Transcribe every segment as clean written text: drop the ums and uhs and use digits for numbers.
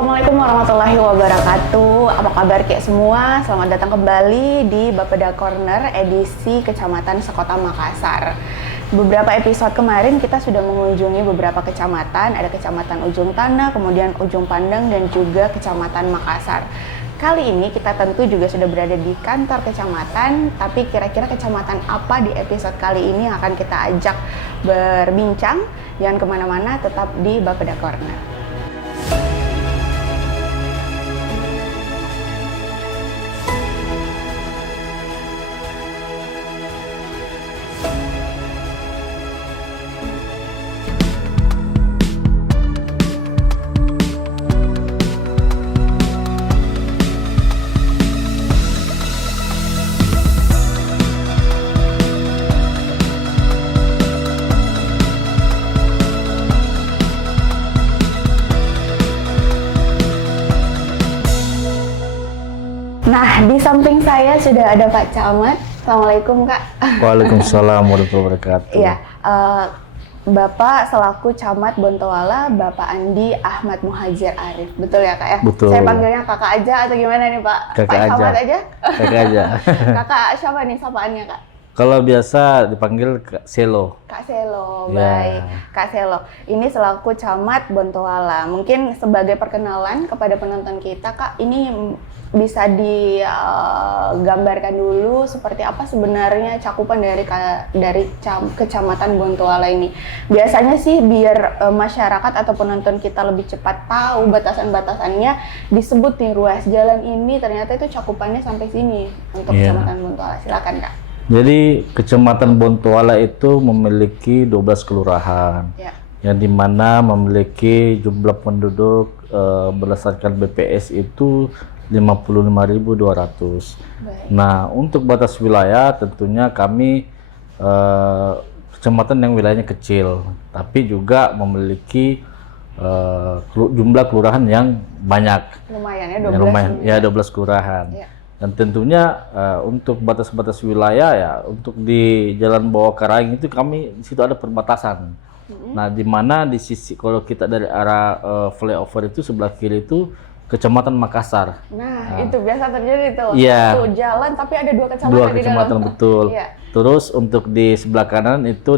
Assalamualaikum warahmatullahi wabarakatuh. Apa kabar kayak semua? Selamat datang kembali di Bapeda Corner edisi Kecamatan Sekota Makassar. Beberapa episode kemarin kita sudah mengunjungi beberapa kecamatan. Ada Kecamatan Ujung Tanah, kemudian Ujung Pandang, dan juga Kecamatan Makassar. Kali ini kita tentu juga sudah berada di kantor kecamatan, tapi kira-kira kecamatan apa di episode kali ini yang akan kita ajak berbincang. Jangan kemana-mana, tetap di Bapeda Corner. Nah, di samping saya sudah ada Pak Camat. Assalamualaikum, Kak. Waalaikumsalam warahmatullahi wabarakatuh. Iya, Bapak selaku Camat Bontoala, Bapak Andi Ahmad Muhajir Arif. Betul ya, Kak ya? Betul. Saya panggilnya Kakak aja atau gimana nih, Pak? Kakak Pak aja. Camat aja? Kakak aja. Kakak siapa nih sapaannya, Kak? Kalau biasa dipanggil Kak Selo. Kak Selo, Ya. baik. Kak Selo, ini selaku Camat Bontoala. Mungkin sebagai perkenalan kepada penonton kita, Kak, ini bisa digambarkan dulu seperti apa sebenarnya cakupan dari Kecamatan Bontoala ini. Biasanya sih biar masyarakat atau penonton kita lebih cepat tahu batasan-batasannya, disebut nih ruas jalan ini ternyata itu cakupannya sampai sini untuk Iya. Kecamatan Bontoala. Silakan, Kak. Jadi Kecamatan Bontoala itu memiliki 12 kelurahan. Ya. Yang dimana memiliki jumlah penduduk berdasarkan BPS itu 55.200. Baik. Nah, untuk batas wilayah tentunya kami kecamatan yang wilayahnya kecil, tapi juga memiliki jumlah kelurahan yang banyak. Lumayan ya, Ya, 12. lumayan, ya 12 kelurahan. Ya. Dan tentunya untuk batas-batas wilayah ya, untuk di Jalan Bawah Karaing itu kami di situ ada perbatasan. Nah, di mana di sisi kalau kita dari arah flyover itu sebelah kiri itu Kecamatan Makassar. Nah, itu biasa terjadi tuh. Iya. Satu jalan tapi ada dua kecamatan Dua di kecamatan dalam. betul. Iya. Terus untuk di sebelah kanan itu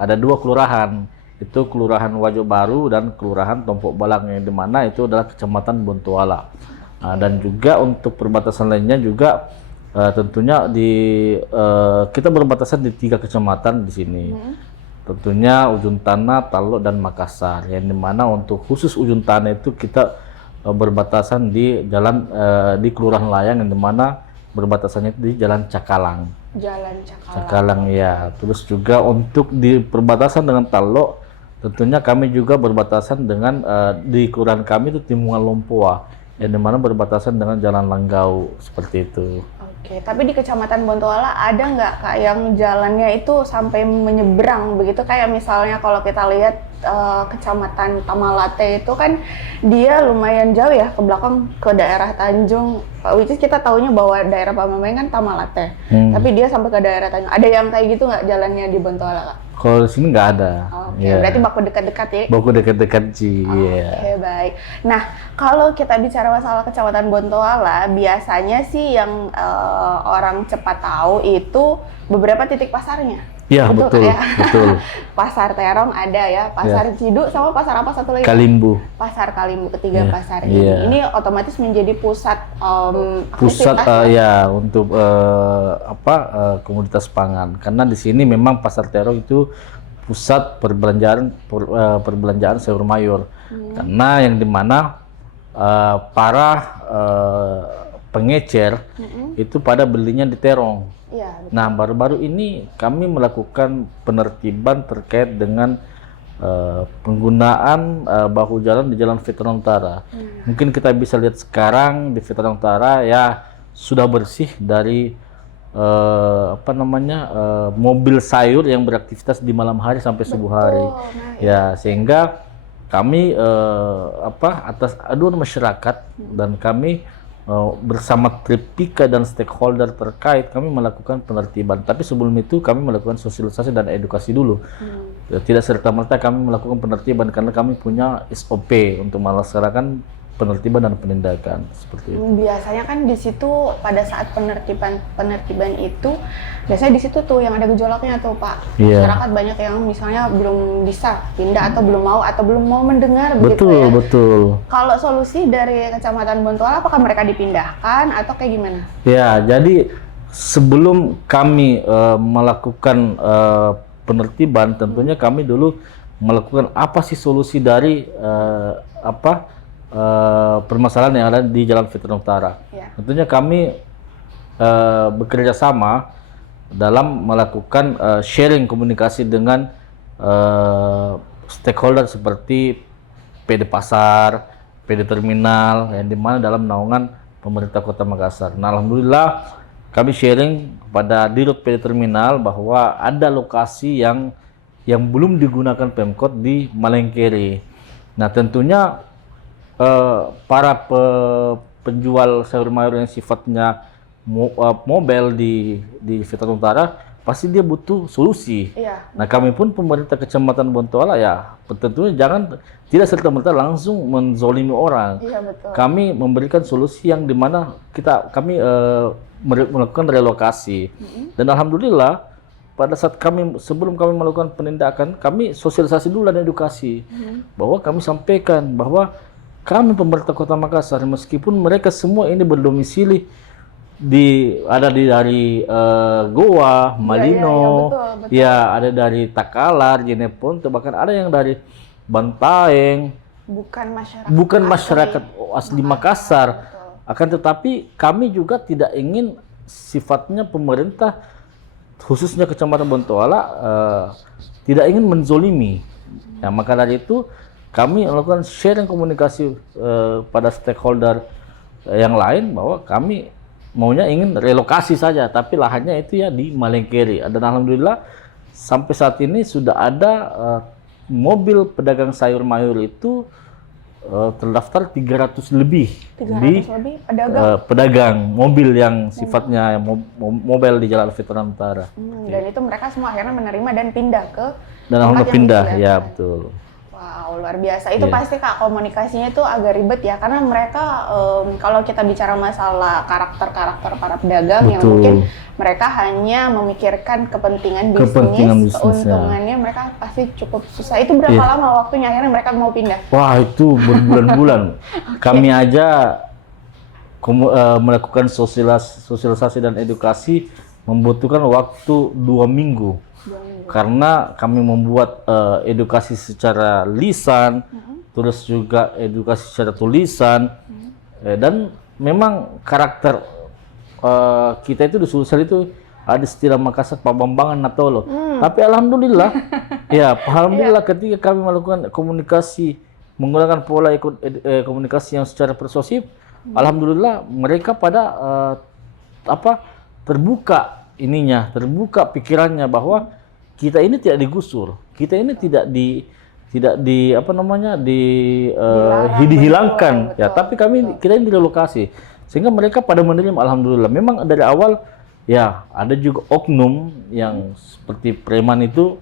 ada dua kelurahan. Itu Kelurahan Wajo Baru dan Kelurahan Tompok Balang, yang dimana itu adalah Kecamatan Bontoala. Nah, dan juga untuk perbatasan lainnya juga tentunya kita berbatasan di 3 kecamatan di sini. Tentunya Ujung Tanah, Talok, dan Makassar. Yang dimana untuk khusus Ujung Tanah itu kita berbatasan di jalan di Kelurahan Layang, yang dimana berbatasannya itu di Jalan Cakalang. Jalan Cakalang. Cakalang ya. Terus juga untuk di perbatasan dengan Talok, tentunya kami juga berbatasan dengan di kelurahan kami itu Timungan Lompoa, yang dimana berbatasan dengan Jalan Langgau seperti itu. Oke, tapi di Kecamatan Bontoala ada nggak, Kak, yang jalannya itu sampai menyeberang begitu? Kayak misalnya kalau kita lihat Kecamatan Tamalate itu kan dia lumayan jauh ya ke belakang ke daerah Tanjung. Which is kita taunya bahwa daerah Pamameng kan Tamalate, tapi dia sampai ke daerah Tanjung. Ada yang kayak gitu nggak jalannya di Bontoala, Kak? Kalau di sini nggak ada. Oke, Ya. berarti baku dekat-dekat ya? Baku dekat-dekat sih. Iya. Oke, baik. Nah, kalau kita bicara masalah Kecamatan Bontoala, biasanya sih yang orang cepat tahu itu beberapa titik pasarnya. Iya, betul, Kak, ya? betul. Pasar Terong ada ya, Pasar Ciduk, sama pasar apa satu lagi? Kalimbu. Pasar Kalimbu, ketiga Iya, pasar ini. iya. Ini otomatis menjadi pusat Pusat aktivitas. ya untuk komoditas pangan, karena di sini memang Pasar Terong itu pusat perbelanjaan sayur mayur, karena yang dimana para pengecer itu pada belinya di Terong. Iya, betul. Nah, baru-baru ini kami melakukan penertiban terkait dengan penggunaan bahu jalan di Jalan Veteran Utara. Mungkin kita bisa lihat sekarang di Veteran Utara ya sudah bersih dari mobil sayur yang beraktivitas di malam hari sampai subuh hari. Nah, Ya, sehingga kami atas aduan masyarakat dan kami bersama Tripika dan stakeholder terkait kami melakukan penertiban. Tapi sebelum itu kami melakukan sosialisasi dan edukasi dulu. Tidak serta-merta kami melakukan penertiban karena kami punya SOP untuk melaksanakan penertiban dan penindakan seperti itu. Biasanya kan di situ pada saat penertiban itu biasanya di situ tuh yang ada gejolaknya tuh Pak. Iya. Masyarakat banyak yang misalnya belum bisa pindah atau belum mau mendengar begitu Betul, ya. betul. Kalau solusi dari Kecamatan Bontoala apakah mereka dipindahkan atau kayak gimana? Ya, jadi sebelum kami melakukan penertiban, tentunya kami dulu melakukan apa sih solusi dari permasalahan yang ada di Jalan Veteran Utara. Ya. Tentunya kami bekerja sama dalam melakukan sharing komunikasi dengan stakeholder seperti PD Pasar, PD Terminal, yang dimana dalam naungan pemerintah Kota Makassar. Nah, alhamdulillah kami sharing kepada Dirut PD Terminal bahwa ada lokasi yang belum digunakan Pemkot di Malengkeri. Nah, tentunya para penjual sayur mayur yang sifatnya mobile di Veteran Utara pasti dia butuh solusi. Iya. Nah, kami pun pemerintah Kecamatan Bontoala ya tentunya tidak serta-merta langsung menzolimi orang. Iya, betul. Kami memberikan solusi yang dimana kami melakukan relokasi. Dan alhamdulillah pada saat sebelum kami melakukan penindakan, kami sosialisasi dulu dan edukasi bahwa kami sampaikan bahwa kami pemerintah Kota Makassar meskipun mereka semua ini berdomisili dari Goa, Malino, betul. ya ada dari Takalar, Jeneponto, bahkan ada yang dari Bantaeng, bukan masyarakat asli Makassar. Betul. Akan tetapi kami juga tidak ingin sifatnya pemerintah khususnya Kecamatan Bontoala tidak ingin menzolimi. Nah, maka dari itu kami melakukan sharing komunikasi pada stakeholder yang lain bahwa kami maunya ingin relokasi saja, tapi lahannya itu ya di Malengkeri. Dan alhamdulillah sampai saat ini sudah ada mobil pedagang sayur mayur itu terdaftar 300 lebih pedagang mobil yang sifatnya mobile di Jalan Veteran Utara. Dan itu mereka semua akhirnya menerima dan pindah ke alhamdulillah pindah, ya betul. Wow, luar biasa. Itu pasti Kak komunikasinya itu agak ribet ya, karena mereka kalau kita bicara masalah karakter para pedagang yang mungkin mereka hanya memikirkan kepentingan bisnis, keuntungannya mereka pasti cukup susah. Itu berapa lama waktunya akhirnya mereka mau pindah? Wah, itu berbulan-bulan. Kami aja melakukan sosialisasi dan edukasi membutuhkan waktu 2 minggu. Karena kami membuat edukasi secara lisan, terus juga edukasi secara tulisan, dan memang karakter kita itu di Sulsel itu ada istilah Makassar Pabambangan Natolo. Tapi alhamdulillah, alhamdulillah ketika kami melakukan komunikasi menggunakan pola komunikasi yang secara persuasif, alhamdulillah mereka pada terbuka pikirannya bahwa kita ini tidak digusur, kita ini tidak dihilangkan, ya. Tapi kita ini direlokasi, sehingga mereka pada menerima. Alhamdulillah. Memang dari awal ya ada juga oknum yang seperti preman itu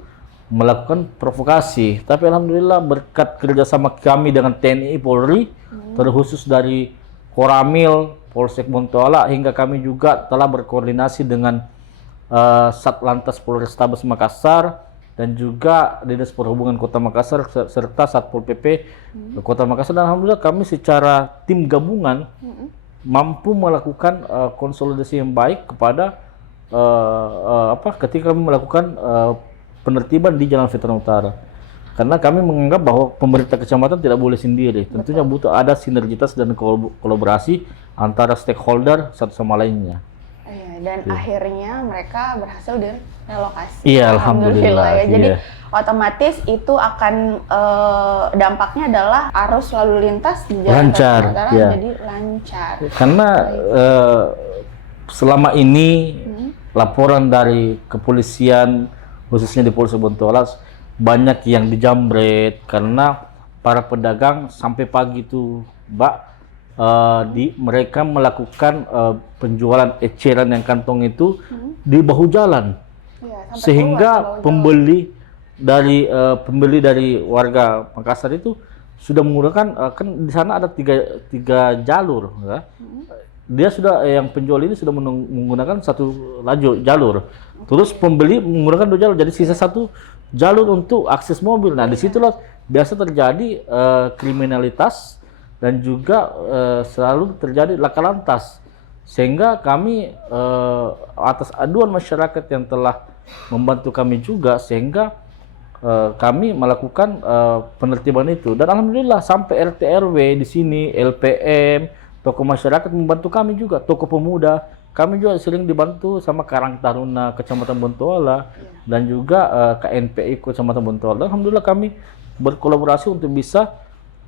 melakukan provokasi, tapi alhamdulillah berkat kerjasama kami dengan TNI Polri, terkhusus dari Koramil, Polsek Bontoala, hingga kami juga telah berkoordinasi dengan Satlantas Polrestabes Makassar dan juga Dinas Perhubungan Kota Makassar serta Satpol PP Kota Makassar. Dan alhamdulillah kami secara tim gabungan mampu melakukan konsolidasi yang baik kepada ketika kami melakukan penertiban di Jalan Veteran Utara. Karena kami menganggap bahwa pemerintah kecamatan tidak boleh sendiri. Tentunya butuh ada sinergitas dan kolaborasi antara stakeholder satu sama lainnya. Dan akhirnya mereka berhasil direlokasi. Iya, alhamdulillah. Ya. Jadi otomatis itu akan dampaknya adalah arus lalu lintas di Jalan Veteran Utara jadi lancar. Karena selama ini laporan dari kepolisian khususnya di Polsek Bontoala banyak yang dijambret karena para pedagang sampai pagi itu, Mbak, mereka melakukan penjualan eceran yang kantong itu di bahu jalan, sehingga pembeli dari warga Makassar itu sudah menggunakan kan di sana ada tiga jalur ya. Dia sudah yang penjual ini sudah menggunakan satu jalur. Terus pembeli menggunakan 2 jalur. Jadi sisa 1 jalur untuk akses mobil. Nah, disitulah biasa terjadi kriminalitas dan juga selalu terjadi laka lantas. Sehingga kami atas aduan masyarakat yang telah membantu kami juga, sehingga kami melakukan penertiban itu. Dan alhamdulillah sampai RT RW di sini, LPM, tokoh masyarakat membantu kami juga, tokoh pemuda. Kami juga sering dibantu sama Karang Taruna Kecamatan Bontoala dan juga KNPI Kecamatan Bontoala. Alhamdulillah kami berkolaborasi untuk bisa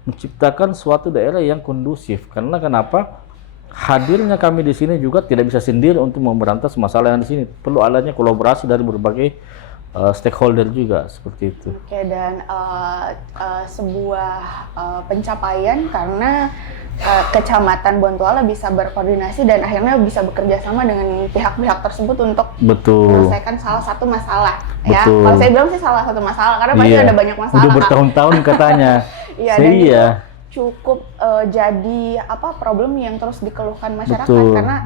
menciptakan suatu daerah yang kondusif. Karena kenapa? Hadirnya kami di sini juga tidak bisa sendiri untuk memberantas masalah yang di sini. Perlu adanya kolaborasi dari berbagai stakeholder juga seperti itu. Oke, dan sebuah pencapaian karena Kecamatan Bontoala bisa berkoordinasi dan akhirnya bisa bekerja sama dengan pihak-pihak tersebut untuk menyelesaikan salah satu masalah. Ya, kalau saya bilang sih salah satu masalah karena pasti ada banyak masalah. Udah bertahun-tahun katanya. Iya, dan itu cukup jadi problem yang terus dikeluhkan masyarakat karena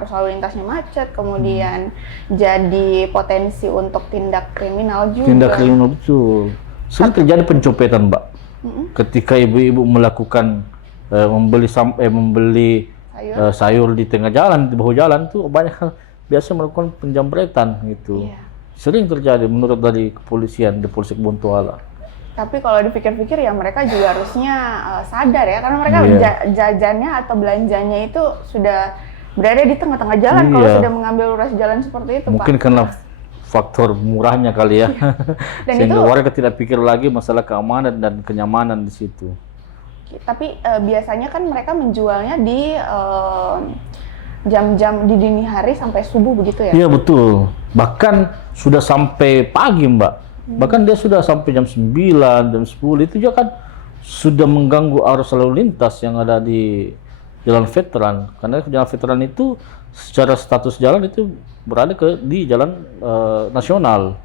arus lalu lintasnya macet, kemudian jadi potensi untuk tindak kriminal juga. Tindak kriminal betul. Sering terjadi pencopetan, Mbak. Ketika ibu-ibu melakukan membeli sayur di tengah jalan, di bahu jalan tuh banyak biasa melakukan penjambretan gitu. Sering terjadi menurut dari kepolisian di Polsek Bontoala. Tapi kalau dipikir-pikir ya mereka juga harusnya sadar ya, karena mereka jajannya atau belanjanya itu sudah berada di tengah-tengah jalan kalau sudah mengambil ruas jalan seperti itu, mungkin Pak. karena faktor murahnya kali ya. Dan sehingga warga tidak pikir lagi masalah keamanan dan kenyamanan di situ. Tapi biasanya kan mereka menjualnya di jam-jam di dini hari sampai subuh begitu ya? Iya betul. Bahkan sudah sampai pagi, Mbak. Bahkan dia sudah sampai jam 9, jam 10 itu juga kan sudah mengganggu arus lalu lintas yang ada di Jalan Veteran. Karena Jalan Veteran itu secara status jalan itu berada di jalan nasional.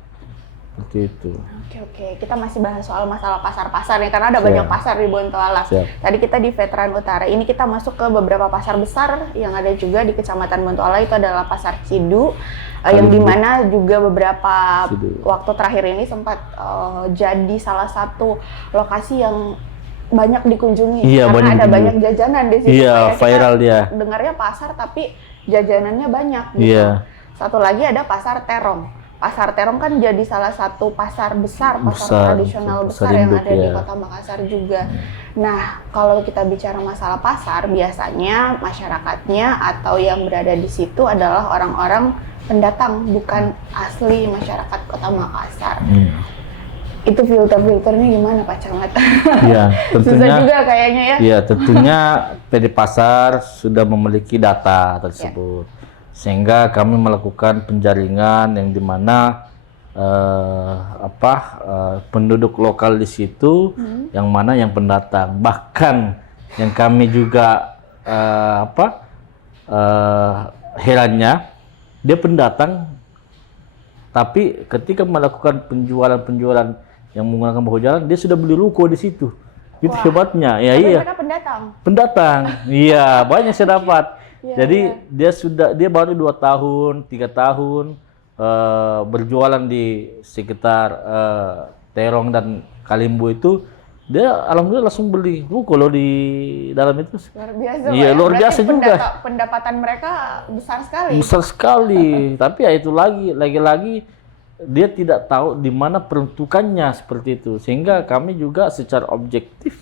Seperti itu. Oke. Kita masih bahas soal masalah pasar-pasar nih, karena ada banyak pasar di Bontoala. Tadi kita di Veteran Utara, ini kita masuk ke beberapa pasar besar yang ada juga di Kecamatan Bontoala. Itu adalah Pasar Cidu, yang dimana juga beberapa waktu terakhir ini sempat jadi salah satu lokasi yang banyak dikunjungi. Karena ada banyak jajanan di situ. Iya, viral dia. Dengarnya pasar tapi jajanannya banyak gitu. Satu lagi ada Pasar Terong. Pasar Terong kan jadi salah satu pasar besar tradisional besar yang ada di Kota Makassar juga. Nah, kalau kita bicara masalah pasar, biasanya masyarakatnya atau yang berada di situ adalah orang-orang pendatang, bukan asli masyarakat Kota Makassar. Itu filternya gimana, Pak Camat? Iya, tentunya. Susah juga kayaknya ya. Iya, tentunya PD Pasar sudah memiliki data tersebut. Sehingga kami melakukan penjaringan yang dimana penduduk lokal di situ yang mana yang pendatang, bahkan yang kami juga herannya dia pendatang tapi ketika melakukan penjualan yang menggunakan bahu jalan dia sudah beli ruko di situ. Itu hebatnya ya. Tapi iya mereka pendatang iya banyak saya dapat. Jadi dia baru 2 tahun, 3 tahun berjualan di sekitar Terong dan Kalimbo itu, dia alhamdulillah langsung beli ruko loh di dalam itu. Luar biasa. Iya, luar biasa juga. Pendapatan mereka besar sekali. Besar sekali. Tapi ya itu lagi-lagi dia tidak tahu di mana peruntukannya seperti itu. Sehingga kami juga secara objektif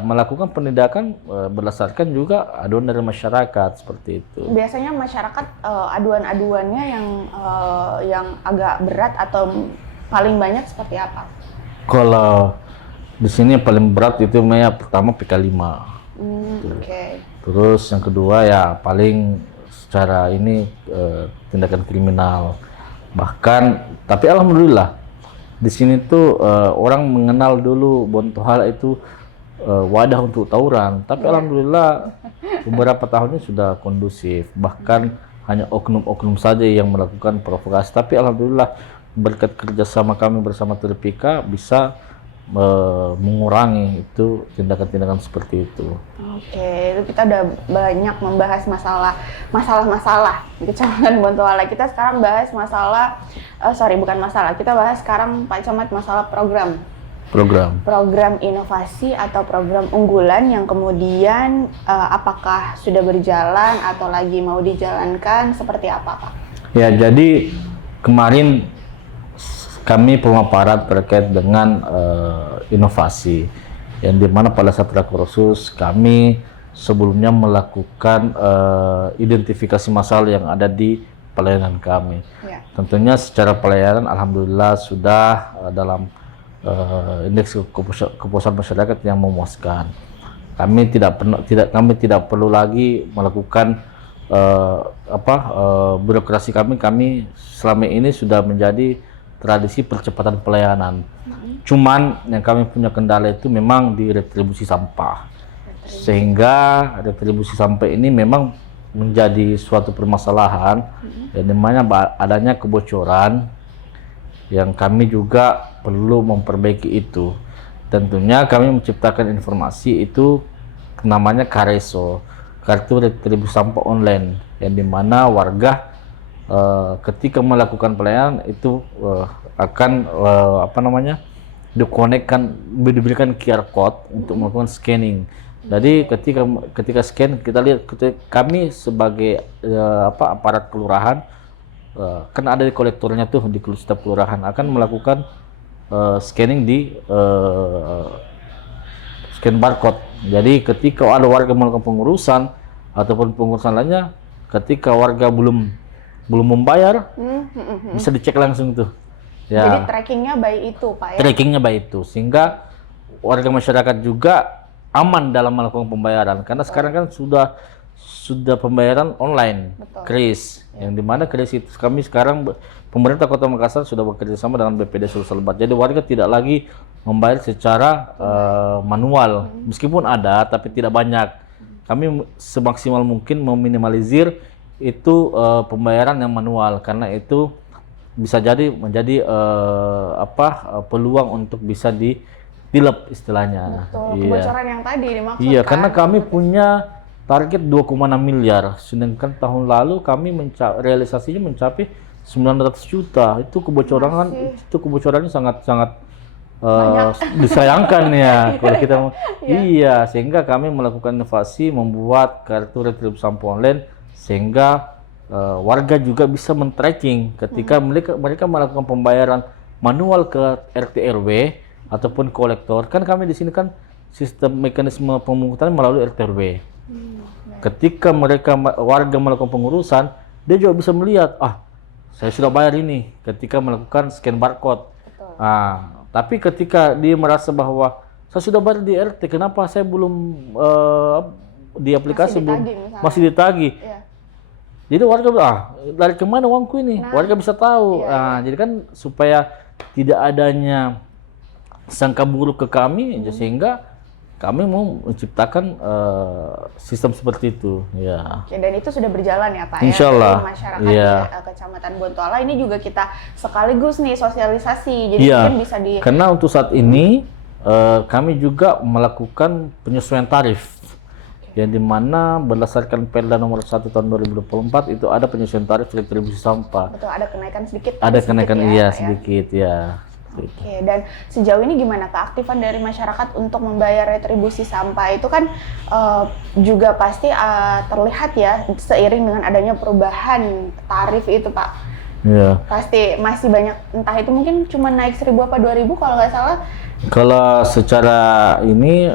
melakukan penindakan berdasarkan juga aduan dari masyarakat seperti itu. Biasanya masyarakat aduan-aduannya yang agak berat atau paling banyak seperti apa? Kalau di sini yang paling berat itu pertama PK5. Terus yang kedua paling secara ini tindakan kriminal. Bahkan tapi alhamdulillah di sini tuh orang mengenal dulu Bontoala itu wadah untuk tawuran, tapi alhamdulillah beberapa tahunnya sudah kondusif. Bahkan hanya oknum-oknum saja yang melakukan provokasi, tapi alhamdulillah berkat kerjasama kami bersama Terpika bisa mengurangi itu tindakan-tindakan seperti itu. Oke, itu kita udah banyak membahas masalah-masalah di Kecamatan Bontoala. Kita sekarang bahas masalah, kita bahas sekarang Pak Camat masalah program inovasi atau program unggulan yang kemudian apakah sudah berjalan atau lagi mau dijalankan, seperti apa Pak? Ya, jadi kemarin kami pemaparan terkait dengan inovasi yang dimana pada saat rakorsus kami sebelumnya melakukan identifikasi masalah yang ada di pelayanan kami. Ya. Tentunya secara pelayanan alhamdulillah sudah dalam indeks kepuasan masyarakat yang memuaskan. Kami tidak perlu lagi melakukan birokrasi kami selama ini sudah menjadi tradisi percepatan pelayanan. Cuman yang kami punya kendala itu memang di retribusi sampah. Sehingga retribusi sampah ini memang menjadi suatu permasalahan dan dimana adanya kebocoran yang kami juga perlu memperbaiki itu. Tentunya kami menciptakan informasi itu namanya Kareso, kartu retribusi sampah online, yang dimana warga ketika melakukan pelayanan itu akan diberikan QR code untuk melakukan scanning. Jadi ketika scan kita lihat kami sebagai aparat kelurahan kan ada di kolektornya tuh di setiap kelurahan akan melakukan scanning di scan barcode. Jadi ketika ada warga melakukan pengurusan ataupun pengurusan lainnya, ketika warga belum membayar, bisa dicek langsung tuh. Ya. Jadi trackingnya baik itu, Pak ya? Trackingnya baik itu, sehingga warga masyarakat juga aman dalam melakukan pembayaran. Karena sekarang kan sudah pembayaran online, KRIS, yang dimana KRIS itu kami sekarang pemerintah Kota Makassar sudah bekerja sama dengan BPD Sulselbat. Jadi warga tidak lagi membayar secara manual, meskipun ada tapi tidak banyak. Kami semaksimal mungkin meminimalisir itu pembayaran yang manual, karena itu bisa jadi menjadi peluang untuk bisa dilep istilahnya. Betul, kebocoran yang tadi dimaksudkan. Iya, karena kami punya target 2,6 miliar, sedangkan tahun lalu kami realisasinya mencapai 900 juta. Itu kebocorannya sangat disayangkan ya kalau kita iya, sehingga kami melakukan inovasi membuat kartu retribusi sampah online sehingga warga juga bisa men-tracking ketika mereka melakukan pembayaran manual ke RT RW ataupun kolektor. Kan kami di sini kan sistem mekanisme pemungutan melalui RT RW. Ketika warga melakukan pengurusan, dia juga bisa melihat, saya sudah bayar ini ketika melakukan scan barcode. Tapi ketika dia merasa bahwa saya sudah bayar di RT, kenapa saya belum di aplikasi masih ditagih? Ya. Jadi warga dari kemana uangku ini? Warga bisa tahu. Jadi kan supaya tidak adanya sangka buruk ke kami, sehingga kami mau menciptakan sistem seperti itu. Ya. Oke, dan itu sudah berjalan ya Pak? Insya Allah. Ya, masyarakat di Kecamatan Bontoala ini juga kita sekaligus nih sosialisasi. Jadi mungkin bisa Karena untuk saat ini kami juga melakukan penyesuaian tarif. Yang dimana berdasarkan Perda nomor 1 tahun 2024 itu ada penyesuaian tarif retribusi sampah. Betul, ada kenaikan sedikit. Ada kenaikan sedikit ya. Oke, dan sejauh ini gimana keaktifan dari masyarakat untuk membayar retribusi sampah itu kan juga pasti terlihat ya seiring dengan adanya perubahan tarif itu Pak. Iya. Pasti masih banyak, entah itu mungkin cuma naik 1.000 apa 2.000 kalau nggak salah. Kalau secara ini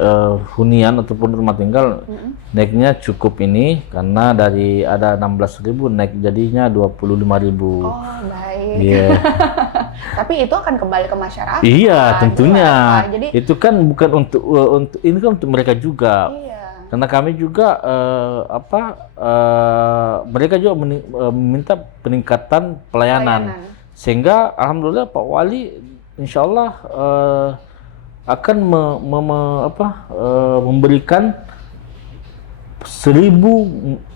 hunian ataupun rumah tinggal naiknya cukup ini karena dari ada 16.000 naik jadinya 25.000. Oh, baik. Iya. Tapi itu akan kembali ke masyarakat. Iya, tentunya. Jadi itu kan bukan untuk ini kan untuk mereka juga. Iya. Karena kami juga mereka juga meminta peningkatan pelayanan. Sehingga alhamdulillah Pak Wali insyaallah akan memberikan 1.000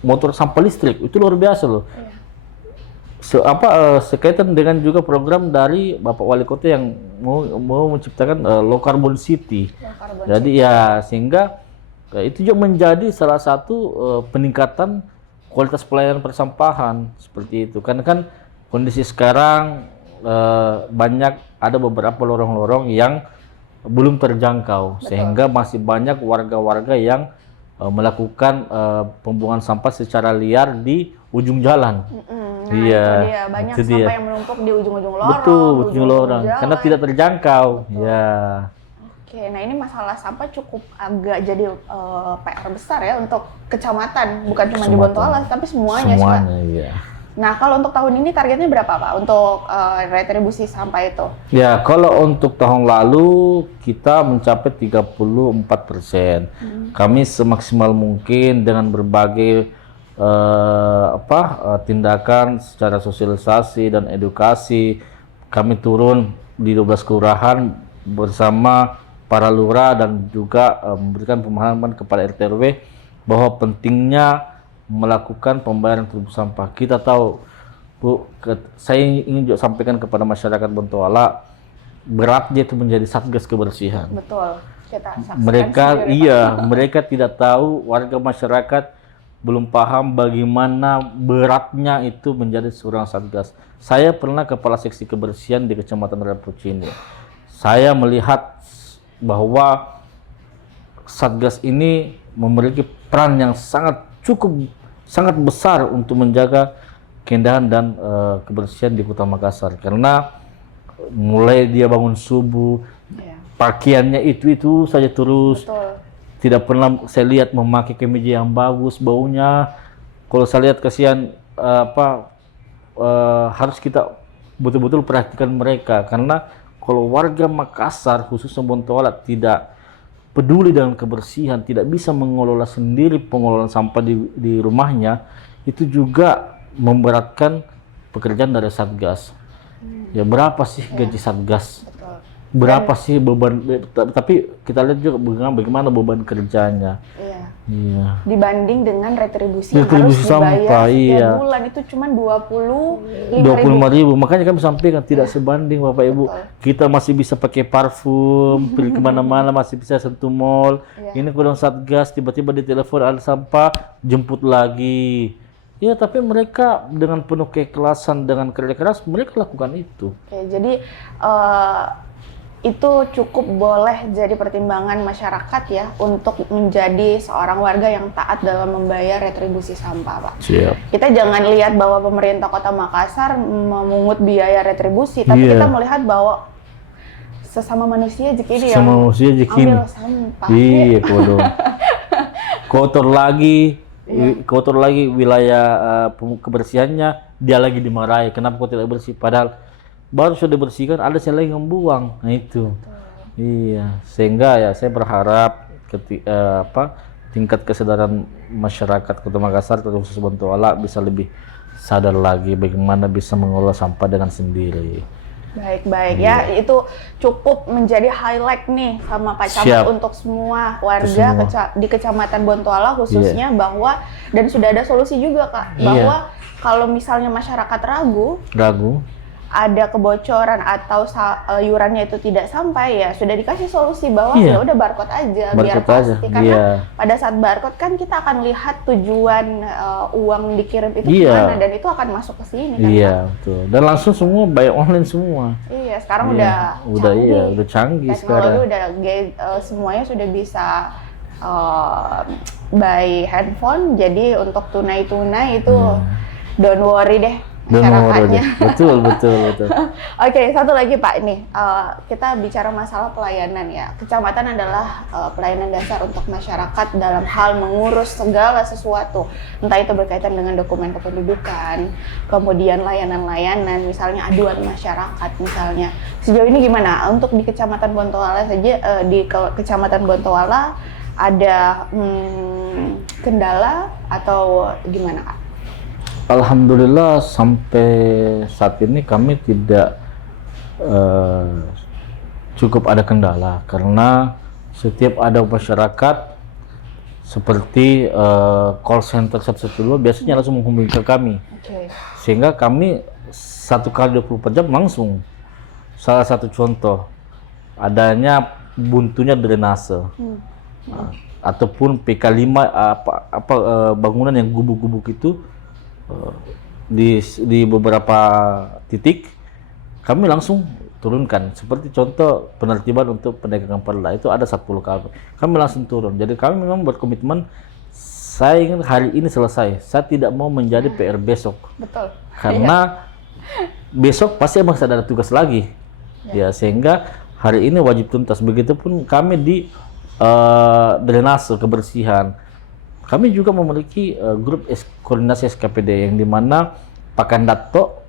motor sampah listrik. Itu luar biasa loh. Iya. sekaitan dengan juga program dari Bapak Wali Kota yang mau menciptakan low carbon city. Jadi ya sehingga itu juga menjadi salah satu peningkatan kualitas pelayanan persampahan seperti itu. Karena kan kondisi sekarang banyak ada beberapa lorong-lorong yang belum terjangkau. Betul. Sehingga masih banyak warga-warga yang melakukan pembuangan sampah secara liar di ujung jalan. Nah, iya, itu dia. Banyak sampah yang menumpuk di ujung-ujung lorong. Betul, ujung lorong. Karena tidak terjangkau. Betul. Ya. Oke, nah ini masalah sampah cukup agak jadi PR besar ya untuk kecamatan, bukan cuma di Bontoala, tapi semuanya sih, Pak. Iya. Nah, kalau untuk tahun ini targetnya berapa, Pak, untuk retribusi sampah itu? Ya, kalau untuk tahun lalu kita mencapai 34%. Kami semaksimal mungkin dengan berbagai tindakan secara sosialisasi dan edukasi, kami turun di 12 kelurahan bersama para lurah dan juga memberikan pemahaman kepada RT RW bahwa pentingnya melakukan pembayaran tribut sampah. Kita tahu, Bu, saya ingin juga sampaikan kepada masyarakat Bontoala, beratnya itu menjadi satgas kebersihan. Betul. Kita saksikan Mereka sendiri, mereka tidak tahu, warga masyarakat belum paham bagaimana beratnya itu menjadi seorang satgas. Saya pernah kepala seksi kebersihan di Kecamatan Rapucini. Saya melihat bahwa satgas ini memiliki peran yang sangat besar untuk menjaga keindahan dan kebersihan di Kota Makassar. Karena mulai dia bangun subuh, pakaiannya itu saja terus. Betul. Tidak pernah saya lihat memakai kemeja yang bagus, baunya. Kalau saya lihat kasihan harus kita betul-betul perhatikan mereka, karena kalau warga Makassar khususnya Bontoala tidak peduli dengan kebersihan, tidak bisa mengelola sendiri pengelolaan sampah di rumahnya, itu juga memberatkan pekerjaan dari satgas. Ya berapa sih gaji satgas? Betul. Berapa sih beban? Tapi kita lihat juga bagaimana beban kerjanya. Iya. Dibanding dengan retribusi yang harus dibayar setiap bulan itu cuma 25.000. Makanya kami sampaikan tidak sebanding, Bapak Ibu. Betul. Kita masih bisa pakai parfum, pergi kemana-mana masih bisa sentuh mall. Ini kalau satgas tiba-tiba di telepon ada sampah, jemput lagi. Ya, tapi mereka dengan penuh keikhlasan, dengan kerja keras mereka lakukan itu. Oke, jadi itu cukup boleh jadi pertimbangan masyarakat ya untuk menjadi seorang warga yang taat dalam membayar retribusi sampah, Pak. Siap. Kita jangan lihat bahwa pemerintah Kota Makassar memungut biaya retribusi, tapi kita melihat bahwa sesama manusia ambil sampah. Iya, kotor lagi wilayah kebersihannya, dia lagi dimarahi. Kenapa kok tidak bersih? Padahal baru sudah dibersihkan, ada yang lagi membuang. Nah itu. Betul. Iya, sehingga ya saya berharap tingkat kesadaran masyarakat Kota Makassar khusus Bontoala bisa lebih sadar lagi bagaimana bisa mengelola sampah dengan sendiri. Baik ya, itu cukup menjadi highlight nih sama Pak Camat untuk semua warga di Kecamatan Bontoala khususnya, bahwa dan sudah ada solusi juga, Kak, bahwa kalau misalnya masyarakat ragu ada kebocoran atau iurannya itu tidak sampai, ya sudah dikasih solusi bahwa ya udah barcode aja biar pasti. Karena pada saat barcode kan kita akan lihat tujuan uang dikirim itu kemana, dan itu akan masuk ke sini kan. Iya, betul. Dan langsung semua bayar online semua. Iya, sekarang udah canggih sekarang. Udah semuanya sudah bisa by handphone. Jadi untuk tunai-tunai itu don't worry deh masyarakatnya. Betul. Oke, satu lagi Pak, ini kita bicara masalah pelayanan ya. Kecamatan adalah pelayanan dasar untuk masyarakat dalam hal mengurus segala sesuatu, entah itu berkaitan dengan dokumen kependudukan, kemudian layanan-layanan, misalnya aduan masyarakat misalnya. Sejauh ini gimana untuk di Kecamatan Bontoala saja? Di Kecamatan Bontoala ada kendala atau gimana, Kak? Alhamdulillah sampai saat ini kami tidak cukup ada kendala, karena setiap ada masyarakat seperti call center 112 biasanya langsung menghubungi ke kami. Sehingga kami 1 kali 24 jam langsung. Salah satu contoh adanya buntunya drainase. Ataupun PK5 bangunan yang gubuk-gubuk itu di beberapa titik kami langsung turunkan. Seperti contoh penertiban untuk pedagang perla itu ada 10 kali. Kami langsung turun. Jadi kami memang berkomitmen, saya ingin hari ini selesai. Saya tidak mau menjadi PR besok. Betul. Karena besok pasti masih ada tugas lagi. Ya, sehingga hari ini wajib tuntas. Begitupun kami di drainase kebersihan. Kami juga memiliki grup koordinasi SKPD yang dimana Pak Kandato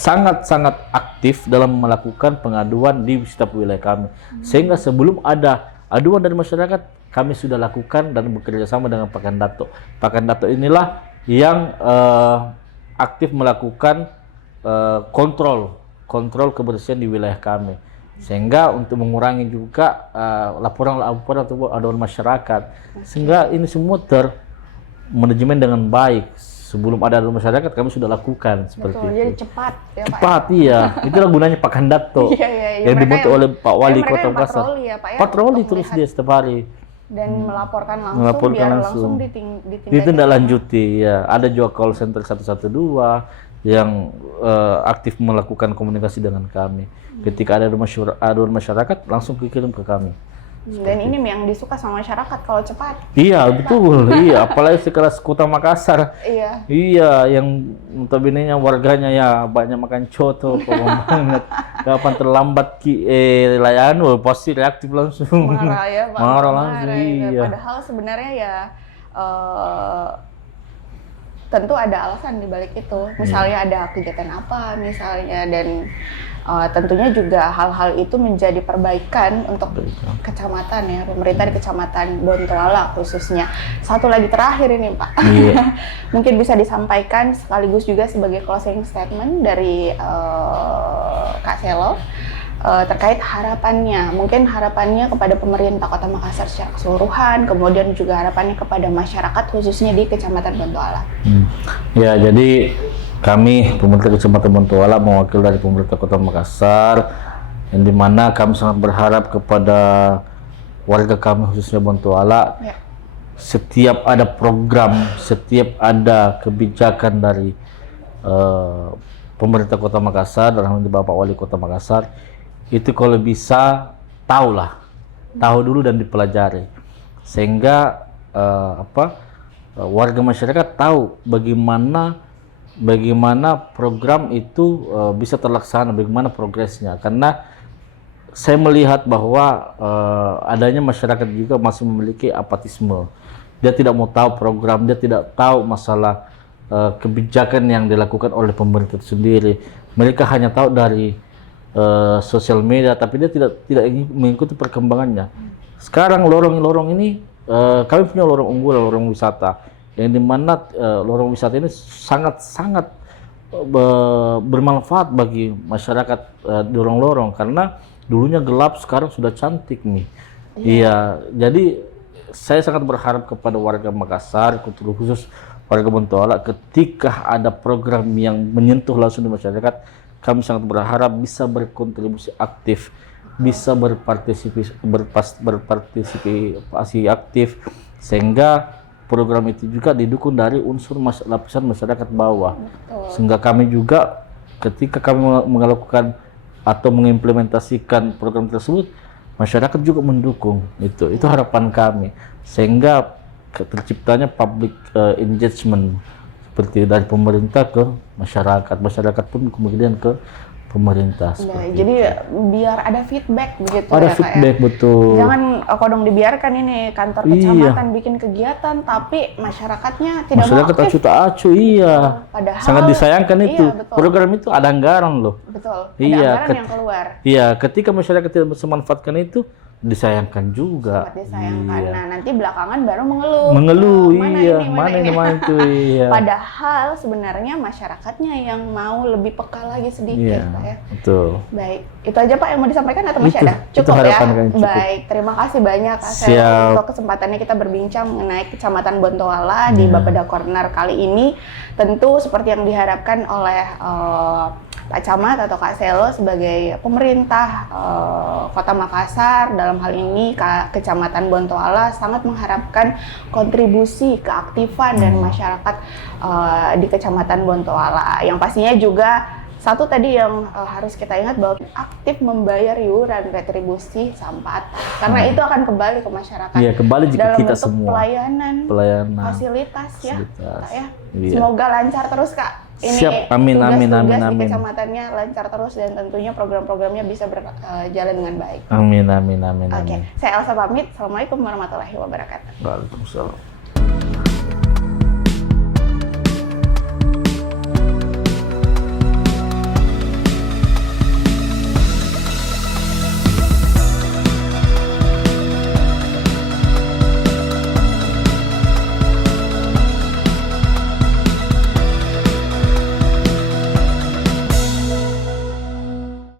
sangat-sangat aktif dalam melakukan pengaduan di setiap wilayah kami. Sehingga sebelum ada aduan dari masyarakat, kami sudah lakukan dan bekerja sama dengan Pak Kandato. Pak Kandato inilah yang aktif melakukan kontrol kebersihan di wilayah kami, sehingga untuk mengurangi juga laporan-laporan atau aduan masyarakat, sehingga ini semua termanajemen dengan baik. Sebelum ada aduan masyarakat kami sudah lakukan seperti itu. Jadi cepat ya, Pak. Cepat, iya. Itulah gunanya Pak Kandato yang dibentuk oleh Pak Wali Kota Makassar. Patroli ya, Pak, ya, patroli terus dia setiap hari. Dan melaporkan langsung biar langsung ditindaklanjuti. Ya, ada juga call center 112 yang aktif melakukan komunikasi dengan kami. Ketika ada aduan masyarakat langsung dikirim ke kami. Dan ini yang disuka sama masyarakat kalau cepat. Iya, betul. Iya, apalagi sekelas Kota Makassar. Iya. Iya, yang notabene-nya warganya ya banyak makan coto, banget. Kapan terlambat layanan, pasti reaktif langsung. Marah ya, Pak. Marah langsung. Iya. Padahal sebenarnya ya tentu ada alasan di balik itu. Misalnya ada kegiatan apa misalnya, dan tentunya juga hal-hal itu menjadi perbaikan untuk kecamatan ya, pemerintah di Kecamatan Bontoala khususnya. Satu lagi terakhir ini, Pak. Iya. Mungkin bisa disampaikan sekaligus juga sebagai closing statement dari Kak Selo terkait harapannya, mungkin harapannya kepada pemerintah Kota Makassar secara keseluruhan, kemudian juga harapannya kepada masyarakat khususnya di Kecamatan Bontoala. Ya, jadi kami pemerintah Kecamatan Bontoala mewakili dari pemerintah Kota Makassar, yang dimana kami sangat berharap kepada warga kami khususnya Bontoala, setiap ada program, setiap ada kebijakan dari pemerintah Kota Makassar, dalam hal ini Bapak Wali Kota Makassar, itu kalau bisa tahu dulu dan dipelajari, sehingga warga masyarakat tahu bagaimana program itu bisa terlaksana, bagaimana progresnya. Karena saya melihat bahwa adanya masyarakat juga masih memiliki apatisme. Dia tidak mau tahu program, dia tidak tahu masalah kebijakan yang dilakukan oleh pemerintah itu sendiri. Mereka hanya tahu dari sosial media, tapi dia tidak ingin mengikuti perkembangannya. Sekarang lorong-lorong ini kami punya lorong unggulan, lorong wisata, yang dimana lorong wisata ini sangat bermanfaat bagi masyarakat di lorong-lorong, karena dulunya gelap, sekarang sudah cantik nih. Iya, jadi saya sangat berharap kepada warga Makassar, khusus warga Bontoala, ketika ada program yang menyentuh langsung di masyarakat, kami sangat berharap bisa berkontribusi aktif, bisa berpartisipasi aktif, sehingga program itu juga didukung dari unsur lapisan masyarakat bawah. Sehingga kami juga ketika kami melakukan atau mengimplementasikan program tersebut, masyarakat juga mendukung. Itu harapan kami, sehingga terciptanya public engagement, seperti dari pemerintah ke masyarakat pun kemudian ke pemerintah. Jadi biar ada feedback begitu. Ada feedback, Kak, betul. Jangan kodong dibiarkan ini kantor kecamatan bikin kegiatan tapi masyarakatnya tidak mau aktif. Masyarakat acu, iya. Padahal sangat disayangkan itu. Betul. Program itu ada anggaran loh. Betul. Ada anggaran yang keluar. Iya, ketika masyarakat tidak bisa memanfaatkan itu, disayangkan juga. Sangat disayangkan. Iya. Nah, nanti belakangan baru mengeluh. Mengeluh, Mana iya. ini, Mana ini, mana itu, iya. Padahal sebenarnya masyarakatnya yang mau lebih peka lagi sedikit, Iya, Pak ya. betul. Baik, itu aja Pak yang mau disampaikan atau masih Itu- ada? itu Cukup ya. harapan kami, cukup. Baik, terima kasih banyak Kak Sel Siap. untuk kesempatannya kita berbincang mengenai Kecamatan Bontoala di Iya. Bapeda Corner kali ini. Tentu seperti yang diharapkan oleh Pak Camat atau Kak Selo sebagai pemerintah Kota Makassar, dalam hal ini Kecamatan Bontoala sangat mengharapkan kontribusi keaktifan dan masyarakat di Kecamatan Bontoala, yang pastinya juga satu tadi yang harus kita ingat bahwa aktif membayar iuran retribusi sampah karena itu akan kembali ke masyarakat. Iya, kembali jika dalam kita bentuk semua. pelayanan, Pelayanan. fasilitas ya, Fasilitas. Kak ya. Iya. Semoga lancar terus Kak. Siap, amin, amin, tugas-tugas amin, di amin. kecamatannya lancar terus dan tentunya program-programnya bisa berjalan dengan baik. Amin, amin, amin, Oke, amin. saya Elsa pamit. Assalamualaikum warahmatullahi wabarakatuh. Waalaikumsalam.